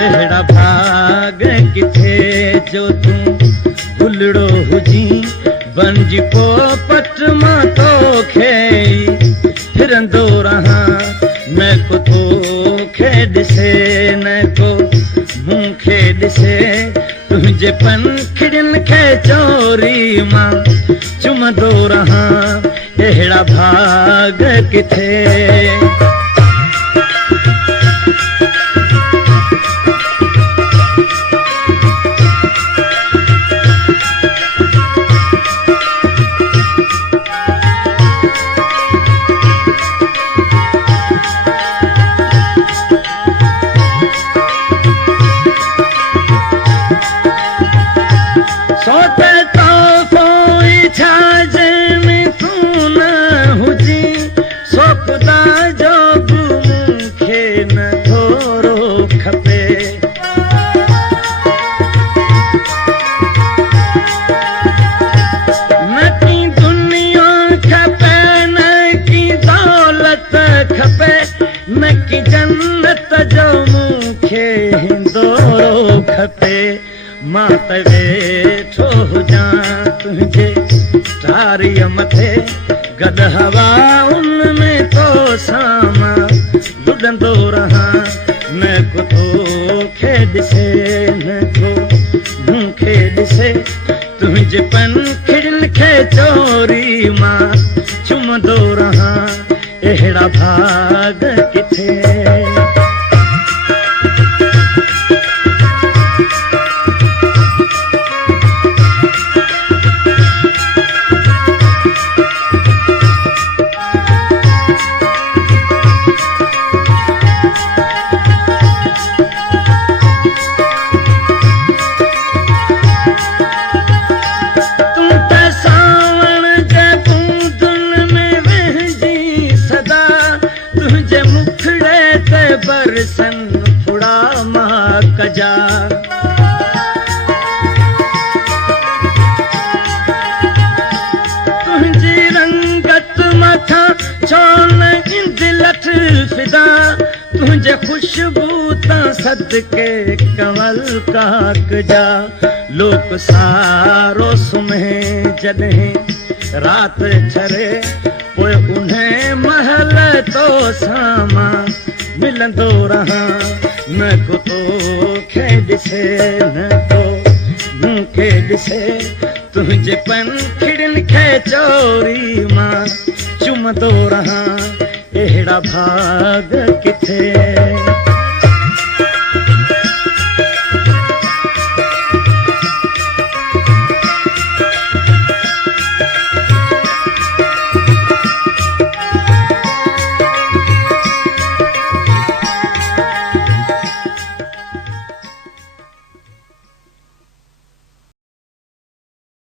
अहिड़ा भाग किथे जो तूं गुलड़ो हुजी बनजी पोपट मां तोखे फिरंदो रहां मैं को तोखे ॾिसे न को मूंखे ॾिसे तुंहिंजे पंखड़ियुनि खे चोरी मां चुमंदो रहां अहिड़ा भाग किथे। मां त वेठो हुजां तुंहिंजे टारीअ मथे गॾु हवा उन में तो सां लुॾंदो रहां न को तोखे ॾिसे न को मूंखे ॾिसे तुंहिंजे पंखड़ियुनि खे चोरी मां चुमंदो रहां अहिड़ा भाग किथे। बरसन फुड़ा मां कजा तुंहिंजी रंगत मथां छो न ईंदी लठ फिदा तुंहिंजे ख़ुशबू तां सदके कंवल काक जा लोक सारो सुम्हे जॾहिं राति ठरे पोइ उन महल तो सां मिलंदो रहां न को तोखे ॾिसे न को मूंखे ॾिसे तुंहिंजे पंखड़ियुनि खे चोरी मां चुमंदो रहां अहिड़ा भाग किथे।